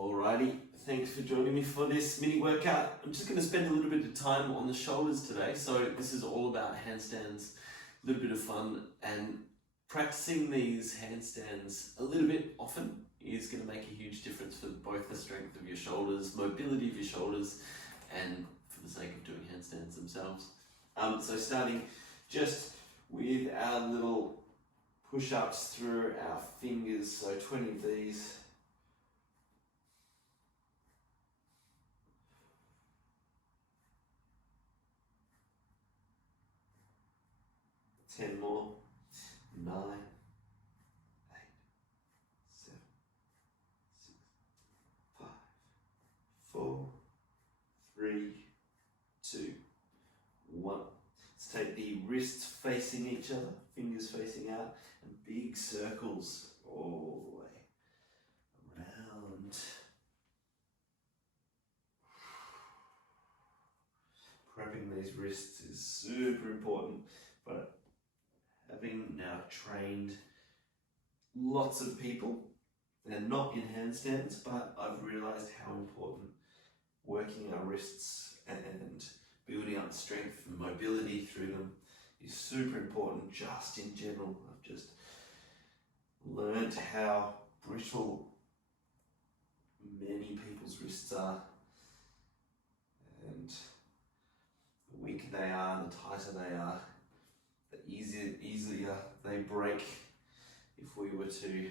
Alrighty, thanks for joining me for this mini workout. I'm just going to spend a little bit of time on the shoulders today. So this is all about handstands, a little bit of fun, and practicing these handstands a little bit often is going to make a huge difference for both the strength of your shoulders, mobility of your shoulders, and for the sake of doing handstands themselves. So starting just with our little push-ups through our fingers, so 20 of these. 10 more. 9, 8, 7, 6, 5, 4, 3, 2, 1. Let's take the wrists facing each other, fingers facing out, and big circles all the way around. Prepping these wrists is super important, but having now trained lots of people, and not in handstands, but I've realized how important working our wrists and building up strength and mobility through them is super important just in general. I've just learned how brittle many people's wrists are, and the weaker they are, the tighter they are, the easier they break if we were to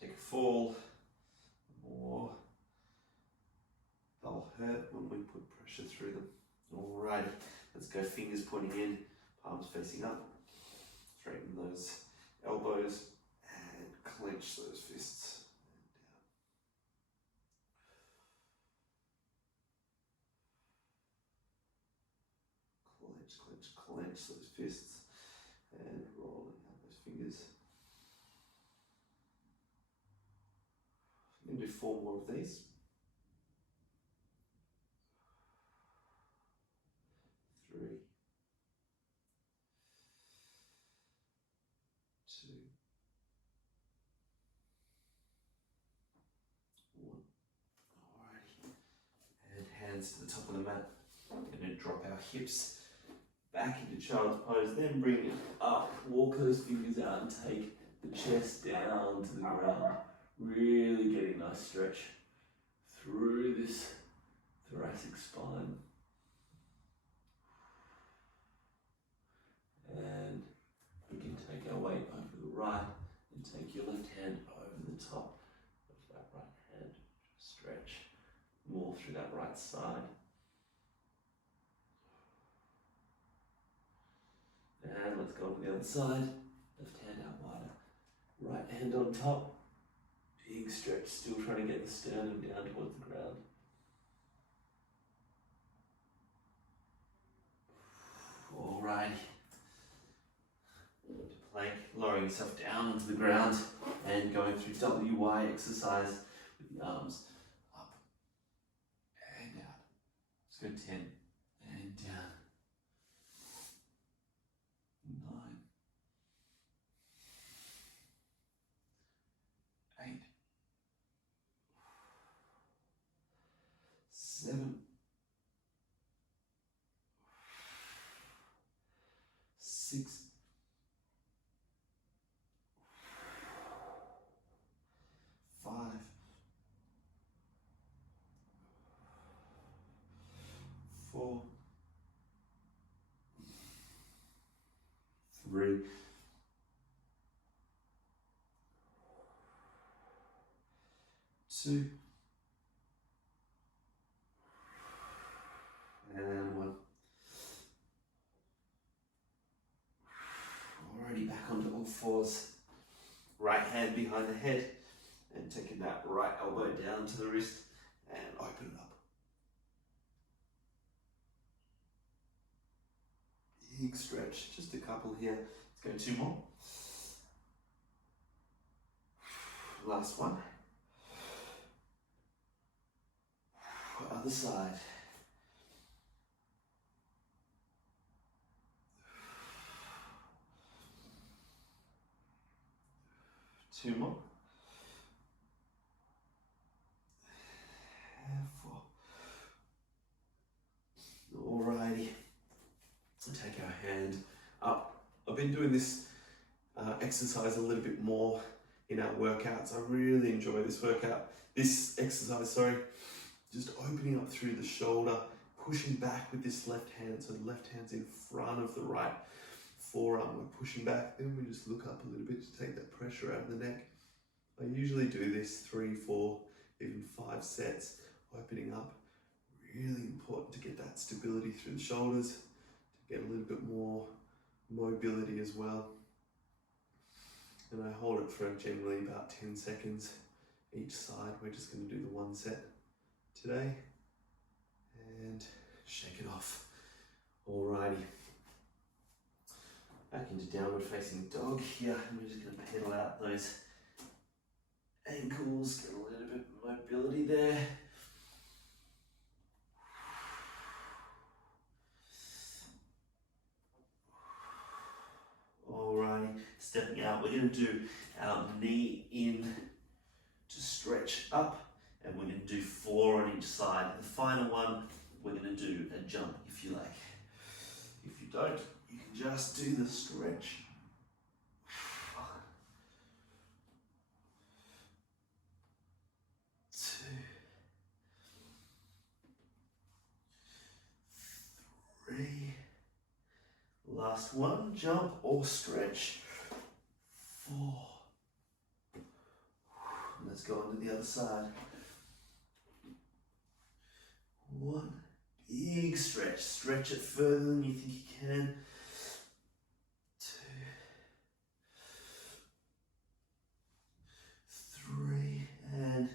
take a fall, or they'll hurt when we put pressure through them. Alrighty, let's go fingers pointing in, palms facing up, straighten those elbows and clench those fists and down. Clench those fists. And rolling out those fingers. I'm going to do 4 more of these. 3, 2, 1. Alrighty. And hands to the top of the mat. I'm going to drop our hips back into child's pose, then bring it up, walk those fingers out and take the chest down to the ground. Really getting a nice stretch through this thoracic spine. And we can take our weight over the right and take your left hand over the top of that right hand. Stretch more through that right side. And let's go to the other side. Left hand out wider. Right hand on top. Big stretch. Still trying to get the sternum down towards the ground. Alrighty. To plank, lowering yourself down onto the ground and going through WY exercise with the arms up and out. Let's go 10 and down. 9, 8, 7, 6, 5, 4, 3, 2, and 1. Already back onto all fours. Right hand behind the head and taking that right elbow down to the wrist and open it up. Big stretch, just a couple here. Let's go 2 more. Last one. Other side. 2 more. been doing this exercise a little bit more in our workouts. I really enjoy this exercise, just opening up through the shoulder, pushing back with this left hand, so the left hand's in front of the right forearm. We're pushing back, then we just look up a little bit to take that pressure out of the neck. I usually do this 3, 4, even 5 sets, opening up. Really important to get that stability through the shoulders, to get a little bit more mobility as well. And I hold it for generally about 10 seconds each side. We're just going to do the 1 set today and shake it off. Alrighty. Back into downward facing dog here, and we're just going to pedal out those ankles, get a little bit of mobility there. Alrighty, stepping out, we're going to do our knee in to stretch up, and we're going to do 4 on each side. The final one, we're going to do a jump if you like. If you don't, you can just do the stretch. 2, 3. Last one, jump or stretch. 4. Let's go on to the other side. 1. Big stretch. Stretch it further than you think you can. 2. 3. And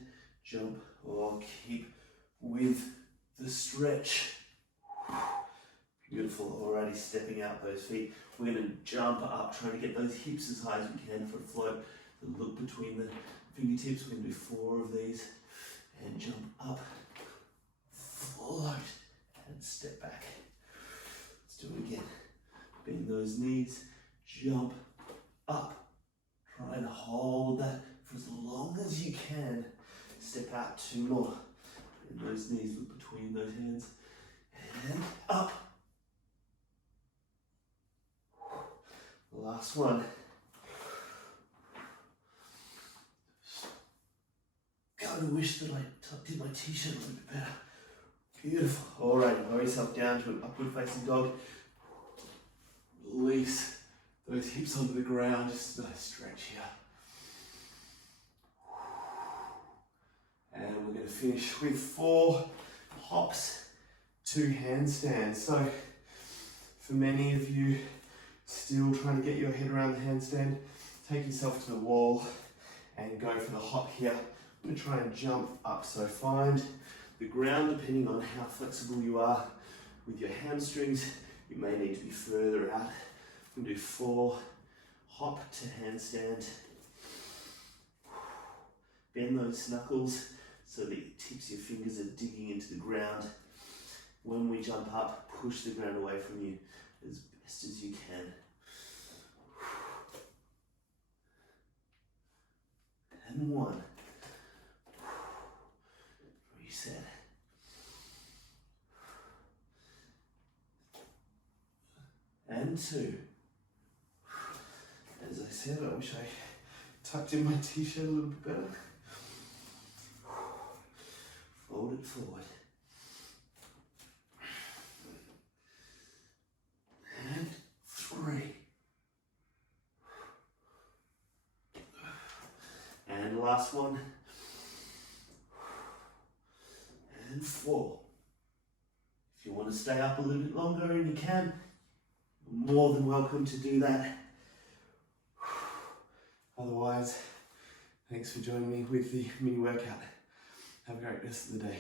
jump or keep with the stretch. Beautiful. Alrighty, stepping out those feet. We're going to jump up, trying to get those hips as high as we can for a float. The look between the fingertips. We're going to do 4 of these. And jump up, float, and step back. Let's do it again. Bend those knees, jump up. Try to hold that for as long as you can. Step out 2 more. Bend those knees, look between those hands. And up. Last one. Kind of wish that I did my t-shirt a little bit better. Beautiful. Alright, lower yourself down to an upward facing dog. Release those hips onto the ground. Just a nice stretch here. And we're going to finish with 4 hops, 2 handstands. So for many of you still trying to get your head around the handstand, take yourself to the wall and go for the hop here. I'm going to try and jump up, so find the ground depending on how flexible you are with your hamstrings. You may need to be further out. We'll do 4 hop to handstand. Bend those knuckles so that the tips of your fingers are digging into the ground. When we jump up, push the ground away from you as best as you can. And 1. Reset. And 2. As I said, I wish I tucked in my t-shirt a little bit better. Fold it forward. And 3. And last one. And 4. If you want to stay up a little bit longer and you can, you're more than welcome to do that. Otherwise, thanks for joining me with the mini workout. Have a great rest of the day.